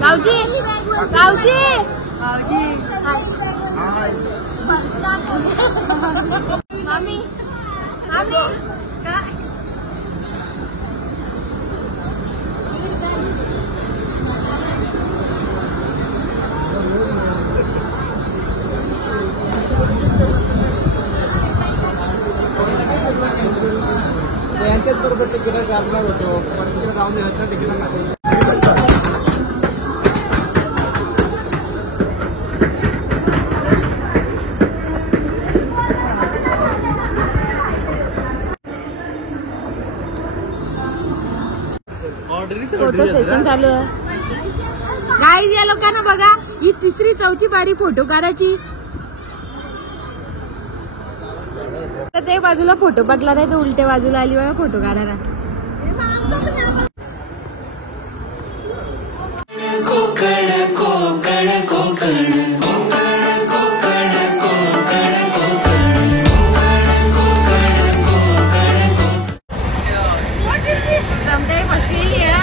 गावची गावची मामी मामी यांच्याच बरोबर तिकीट काढणार होतो पण तिकडे जाऊन द्यायचं तिकीट काढले. फोटो सेशन चालू आहे. गाईज या लोकांना बघा, ही तिसरी चौथी बारी फोटो काढायची. तर ते बाजूला फोटो पटला नाही, तर उलट्या बाजूला आली बघा फोटो काढायला. जमते बसलेली आहे.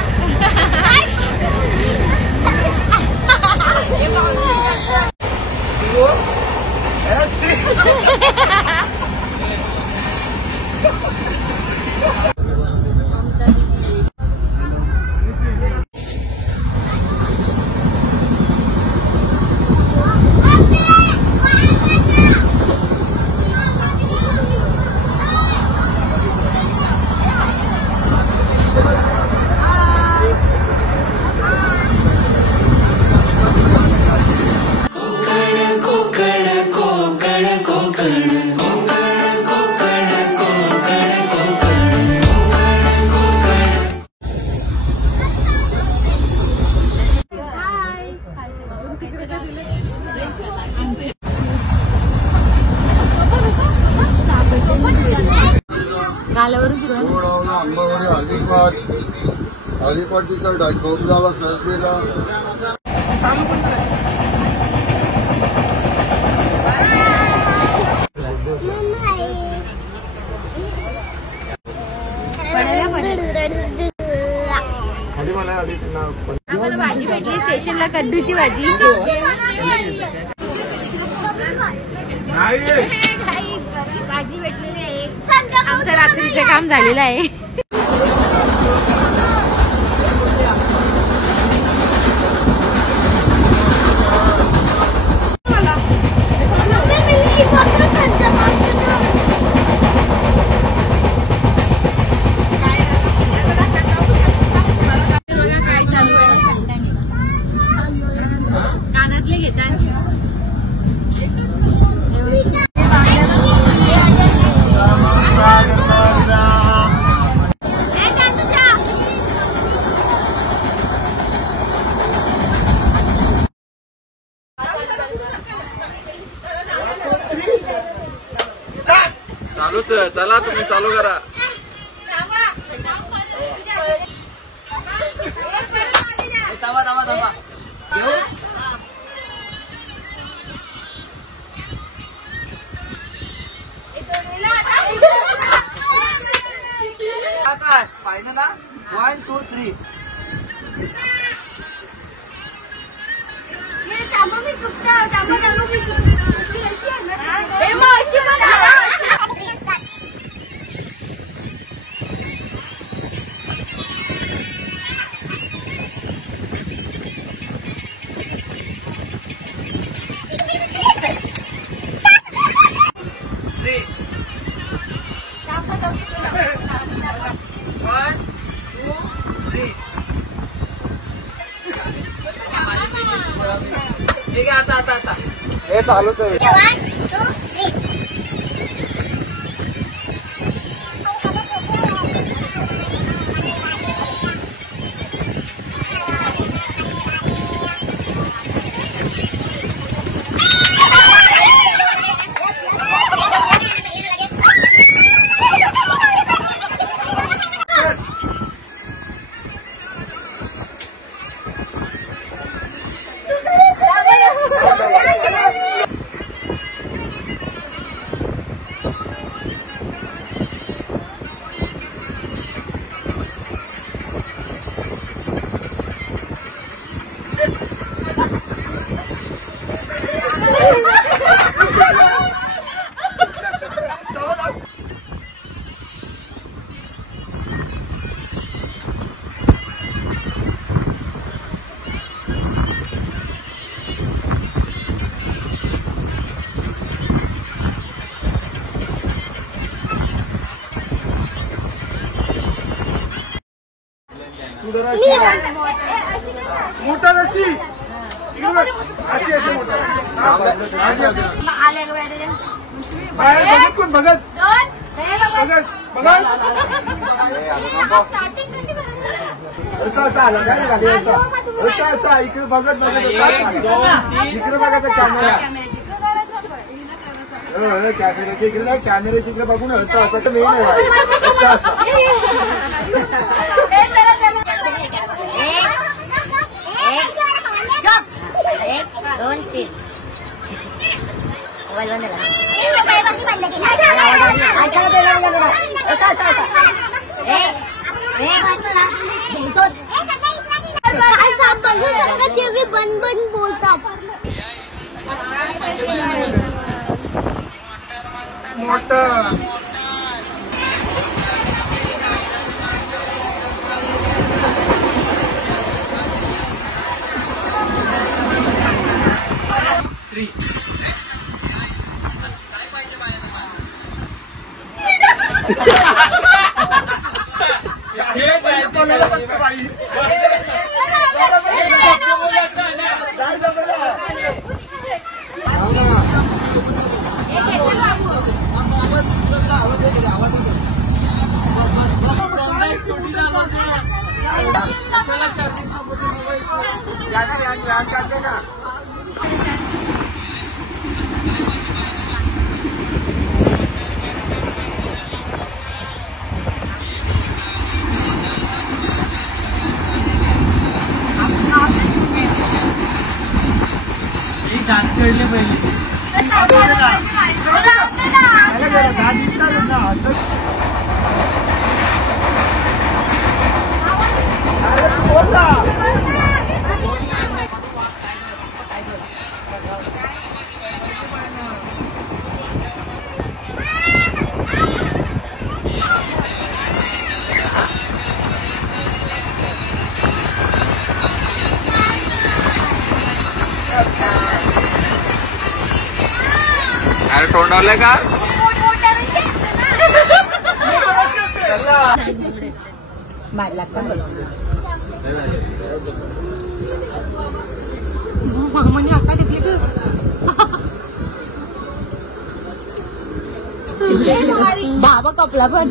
हरिपाठ तिकडा झोप झाला सर्दीला. आम्हाला भाजी भेटली स्टेशनला, कद्दूची भाजी. भाजी भेटलेली आहे. आमचं रात्रीचं काम झालेलं आहे. चालूच चला, तुम्ही चालू करा. थांबा थांबा थांबा. फायनल 1 2 3. मी चुकता ठीक आहे. आता हे चालूच आहे. मोठा रशी इकडे बघ. अशी अशी मोठा बघत कोण बघत बघत बघत असा आला काय झाले असा इकडे बघत बघत इकडे बघा तर कॅमेरा कॅमेऱ्याच्या इकडे नाही कॅमेऱ्याच्या इकडे बघून असं असं तर मेन आहे दोन तीन बघू शकता ते बी बन बन बोलतात मोठं डान्स खेळले पहिले अरे तोंडावलंय का मामाने आता टिकली बाबा कपला पण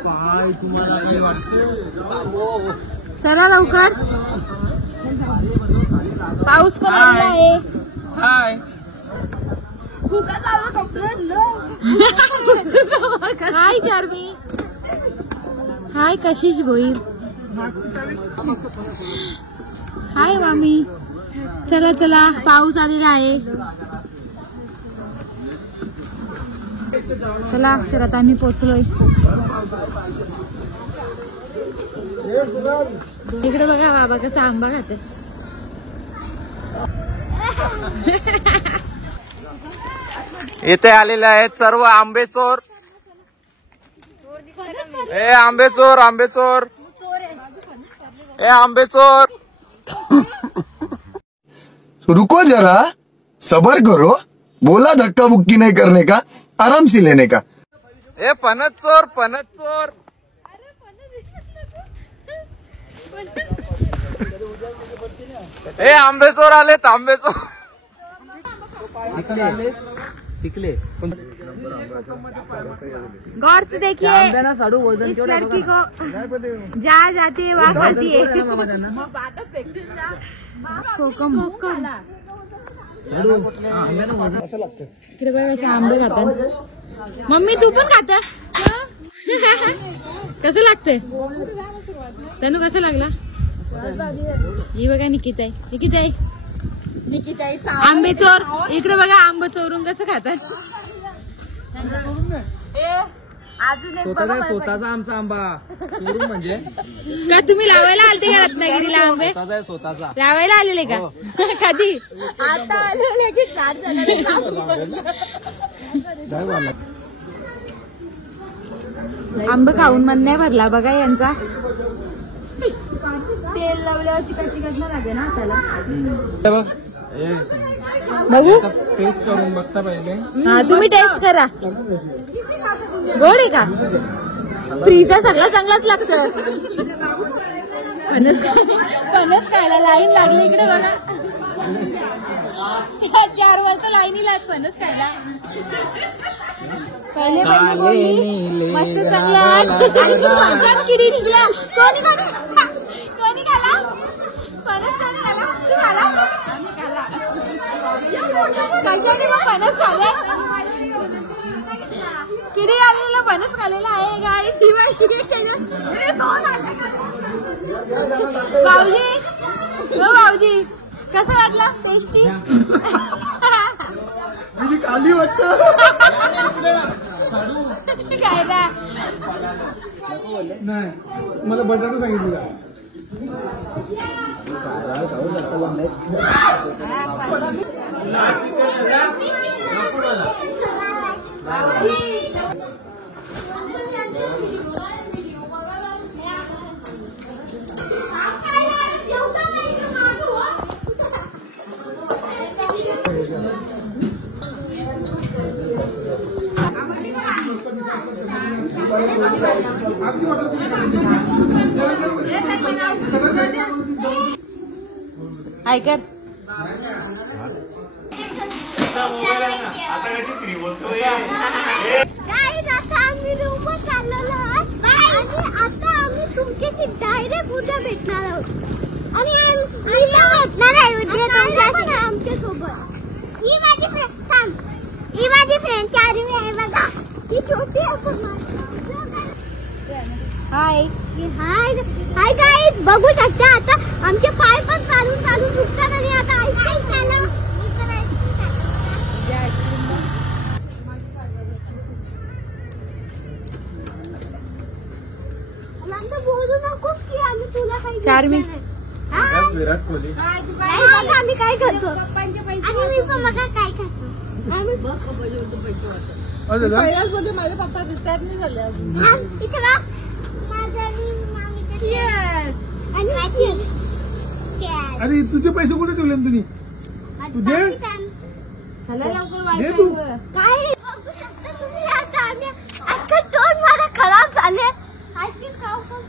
पाय तुम्हाला काय वाटतं चला लवकर पाऊस पण आला आहे हाय हाय चार्मी हाय कशीच बोई हाय मामी चला चला पाऊस आलेला आहे चला तर आता आम्ही पोचलोय इकडे बघा बाबा कसा आंबा खाते इथे आलेले आहेत सर्व आंबेचोर ए आंबेचोर आंबेचोर ए आंबेचोर रुको जरा सबर करो बोला धक्का बुक्की नहीं करने का आराम से लेने का ए पनत चोर पनत चोर ए आंबेचोर आलेत आंबेचोर टिकले गौर से देखिए इस लड़की को जा जाती है वहाँ खाती है कोकम इकडे बघा असे आंबे खातात मम्मी तू पण खाता कसं लागतंय तनु, कसं लागला? ही बघा निकिता आहे, निकिता आहे आंबे चोर. इकडे बघा आंबे चोरून कसं खातात. स्वतःचा आमचा आंबा चोरून म्हणजे का तुम्ही लावायला आलते का रत्नागिरीला आंबे? स्वतःचा लावायला आलेले का? कधी? आता आलेले की 4 जण. आंबे खाऊन मन नाही भरला बघा यांचा. तेल लावल्यावर चिकट लागे ना त्याला. बघू टेस्ट करून बघता पहिले. हा तुम्ही टेस्ट करा. गोड आहे का? फ्रीचा सगळा चांगलाच लागतं. फणस खायला लाईन लागली इकडे बघा. 4 वर्ष लाईनीला फणस खायला. पहिले मस्त चांगलं आणि किडी निघल्या. कोणी खाला फणस? कोणी खाला? तू खाला? आम्ही खाला. कशाने मग फणस खाल्ले? किडी आलेला फणस खाल्लेला आहे गाईस. भाऊजी कसं वाटलं? टेस्टी खाली वाटत. काय ना नाही मला बटाटा सांगितलं. ऐकर आता आम्ही रूमवर चाललेलो आहोत आणि आता आम्ही तुमच्याशी डायरेक्ट उद्या भेटणार आहोत. आणि उद्या भेटणार आहे तुमच्याशी आमच्या सोबत. ही माझी फ्रेंड चारवी आहे बघा. ती छोटी आहे पण हाय हाय गाईज, बघू शकता आता आमचे पाय पण चालून दुखतात आणि आता आईस्क्रीम खायला. बोलू नको की आम्ही तुला काही 4 मिनिट. विराट कोहली आम्ही काय करतो आणि मी पण बघा काय खातो. पहिलाच बोलते माझे पप्पा दिसतात नाही झाले. इथे बघ माझा आणि मामीचे आणि अरे तुझे पैसे कुठे ठेवले तुम्ही? काय तू. काय बघू शकता तुम्ही आता आम्ही आता तोंड मला खराब झाले. आईस्क्रीम खाऊ पण